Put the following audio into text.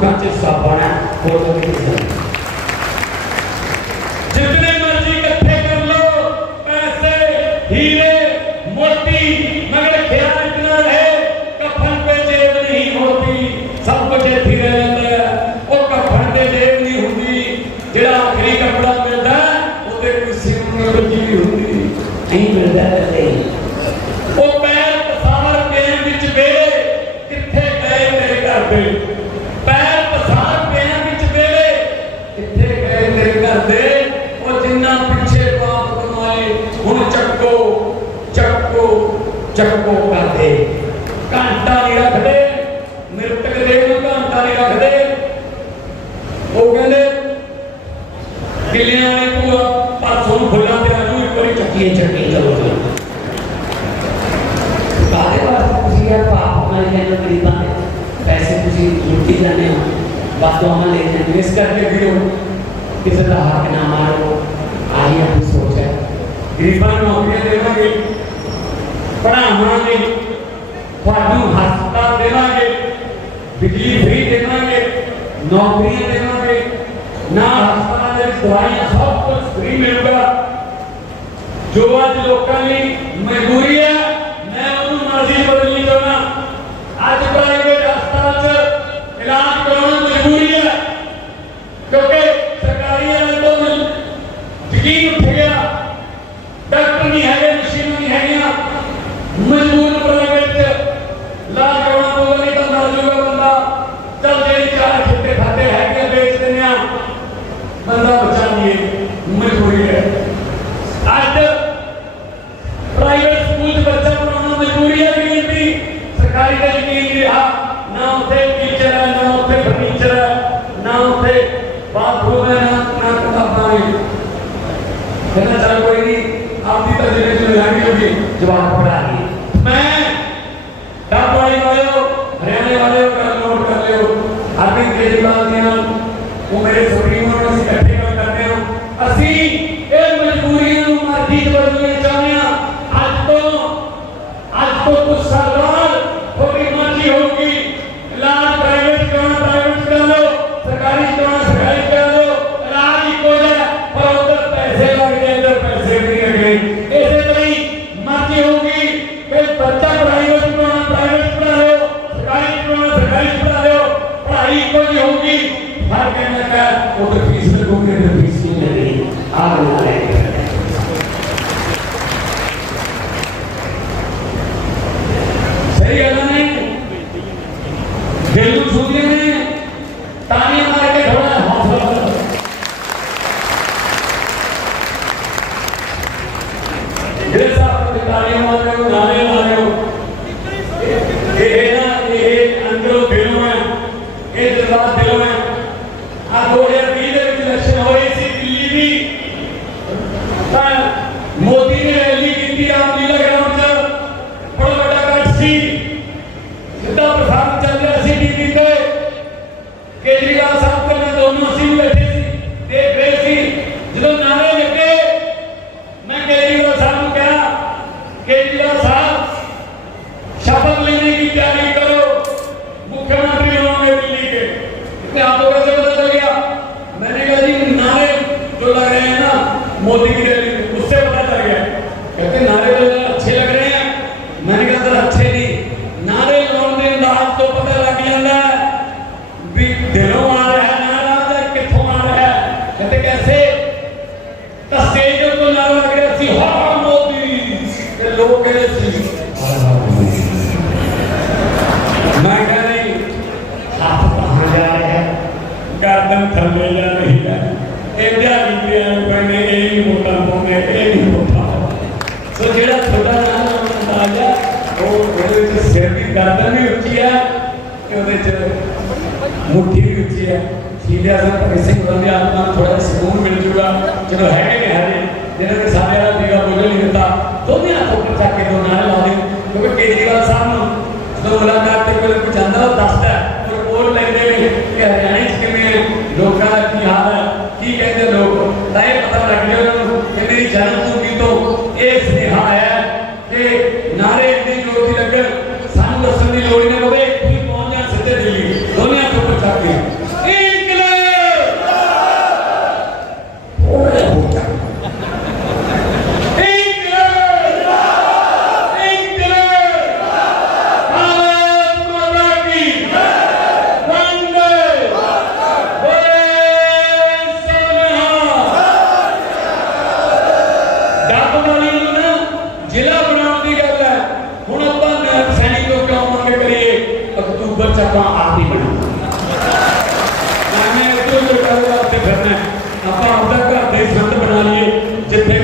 खांचे साबण है फोटो की जितने मर्जी इकट्ठे कर लो पैसे हीरे मोती मगर ख्याल इतना है कफन पे जेब नहीं होती सब कुछ इतनी रह जाता है वो कफन पे जेब नहीं होती जेड़ा आखिरी कपड़ा मिलता है उसे कोई सीम लगी भी होती नहीं मिलता है नहीं वो पैर तसावर गेम बिच गए कितने गए मेरे घर पे ਚੱਕੋ ਕਰਦੇ ਘੰਟਾ ਨਹੀਂ ਰੱਖਦੇ ਮ੍ਰਿਤਕ ਦੇਹ ਨੂੰ ਘੰਟਾ ਨਹੀਂ ਰੱਖਦੇ ਉਹ ਕਹਿੰਦੇ ਕਿਲਿਆਂ ਵਾਲੇ ਭੂਆ ਪਰਸੋਂ ਨੂੰ ਫੁੱਲਾਂ ਤੇ ਆਜੂ ਇੱਕ ਵਾਰੀ ਚੱਕੀ ਚੱਕੀਏ ਚੱਕੀ ਚਲੋ ਕਾਦੇ ਵਾਸਤੇ ਤੁਸੀਂ ਯਾਰ ਪਾਪ ਨਾਲ ਜਾਂਦੇ ਗਰੀਬਾਂ ਦੇ ਪੈਸੇ ਤੁਸੀਂ ਲੁੱਟੀ ਜਾਂਦੇ ਹੋ ਬਾਤੋਂ ਮਨ ਲੈ ਜਾਂਦੇ ਹੋ। ਇਸ ਕਰਕੇ ਵੀਰੋ ਕਿਸੇ ਦਾ ਹੱਕ ਨਾ ਮਾਰੋ ਆਹੀ ਆਪਣੀ ਸੋਚ ਹੈ ਗਰੀਬਾਂ ਨੂੰ ਨੌਕਰੀਆਂ ਦੇਵਾਂਗੇ ਤੁਹਾਨੂੰ ਹਸਪਤਾਲ ਦੇਵਾਂਗੇ, ਬਿਜਲੀ ਫ੍ਰੀ ਦੇਵਾਂਗੇ, ਨੌਕਰੀਆਂ ਦੇਵਾਂਗੇ, ਨਾ ਹਸਪਤਾਲਾਂ ਦੇ ਦਵਾਈਆਂ, ਸਭ ਕੁਝ ਫ੍ਰੀ ਮਿਲੂਗਾ। ਜੋ ਅੱਜ ਲੋਕਾਂ ਲਈ ਮਜਬੂਰੀ ਹੈ, ਮੈਂ ਉਹਨੂੰ ਮਰਜ਼ੀ you कहने लगा वो तो फीस लगोगे ਥੱਲੇ ਜਾ ਰਹੀ ਹੈ ਇਹ ਦਿਹਾੜੀ ਦੇ ਪੈਣੇ, ਇਹ ਨਹੀਂ ਮੋਟਾ ਪਾਉਂਦੇ ਇਹ ਨਹੀਂ ਮੋਟਾ ਸੋ ਜਿਹੜਾ ਤੁਹਾਡਾ ਨਾਮ ਅੰਦਾਜ਼ ਹੈ ਉਹ ਉਹਦੇ ਵਿੱਚ ਸਿਰ ਦੀ ਗਰਦਨ ਵੀ ਉੱਚੀ ਹੈ ਤੇ ਉਹਦੇ ਚ ਮੁੱਠੀ ਵੀ ਉੱਚੀ ਹੈ ਸ਼ੀਲਿਆ ਸਾਹਿਬ ਭਗਤ ਸਿੰਘ ਦੀ ਆਤਮਾ ਨੂੰ ਥੋੜਾ ਸਕੂਨ ਮਿਲ ਜੂਗਾ। ਚਲੋ ਹੈਗੇ ਨੇ ਹਰੇ ਜਿਹਨਾਂ ਨੇ ਸਾਡੇ ਵਾਲਾ ਦੀਵਾ ਬੋਲ ਨਹੀਂ ਦਿੱਤਾ। ਦੋਨੇ ਹੱਥ ਉੱਪਰ ਚੱਕ ਕੇ ਦੋ ਨਾਰੇ ਲਾ ਦਿਓ, ਕਿਉਂਕਿ ਕੇਜਰੀਵਾਲ ਸਾਹਿਬ ਨੂੰ ਜਦੋਂ ਮੁਲਾਕਾਤ ਤੇ ਕੋਈ ਕੁਝ ਆਪਾਂ ਆਪ ਨਹੀਂ ਬਣਾਉਂਦੇ ਮੈਂ ਇੱਥੇ ਸਰਕਾਰ ਵਾਸਤੇ ਫਿਰਨਾ ਆਪਾਂ ਆਪਦਾ ਘਰ ਦੇ ਸੰਤ ਬਣਾ ਲਈਏ, ਜਿੱਥੇ